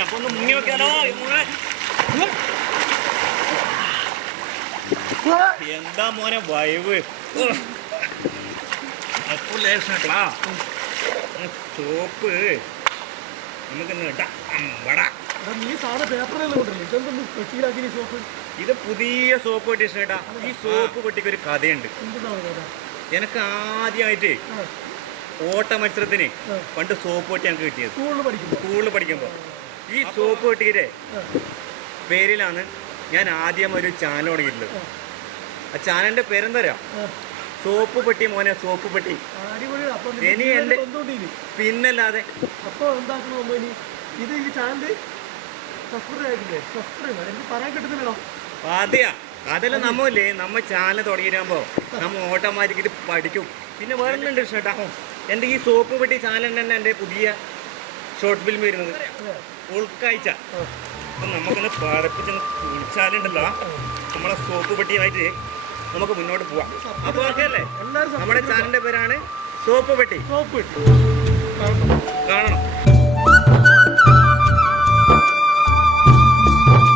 തന്നെ. അപ്പൊ ഒന്ന് മുങ്ങി വെക്കാലോ. എന്താ മോനെ വൈവ് സോപ്പ് നമുക്ക് ഇത് പുതിയ സോപ്പ് പെട്ടി ചേട്ടാ. ഈ സോപ്പ് പെട്ടിക്ക് ഒരു കഥയുണ്ട്. എനിക്ക് ആദ്യമായിട്ട് ഓട്ട മത്സരത്തിന് പണ്ട് സോപ്പ് പെട്ടി ഞങ്ങൾക്ക് കിട്ടിയത് സ്കൂളിൽ പഠിക്കുമ്പോൾ. ഈ സോപ്പ് പെട്ടിയുടെ പേരിലാണ് ഞാൻ ആദ്യം ഒരു ചാനൽ തുടങ്ങിയിട്ടുള്ളത്. ആ ചാനലിന്റെ പേരെന്താ പറയാ? സോപ്പ് പെട്ടി മോനെ, സോപ്പ് പെട്ടി. ഇനി എന്റെ പിന്നല്ലാതെ അതെയാ. അതെല്ലാം നമ്മല്ലേ നമ്മ ചാനൽ തുടങ്ങിയിട്ടാകുമ്പോ നമ്മ ഓട്ടോമാറ്റിക്കായിട്ട് പഠിക്കും. പിന്നെ വേറൊന്നുണ്ട് ചേട്ടാ, എൻ്റെ ഈ സോപ്പ് പെട്ടി ചാനൽ തന്നെ എൻ്റെ പുതിയ ഷോർട്ട് ഫിലിം വരുന്നത് ഉൾക്കാഴ്ച. അപ്പം നമുക്കൊന്ന് പഠിപ്പിച്ചൊന്ന് കുളിച്ചാലുണ്ടല്ലോ നമ്മളെ സോപ്പ് പെട്ടിയായിട്ട് നമുക്ക് മുന്നോട്ട് പോവാം. അപ്പോൾ ഓക്കെ അല്ലേ? നമ്മുടെ ചാനലിൻ്റെ പേരാണ് സോപ്പ് പെട്ടി. കാണണം.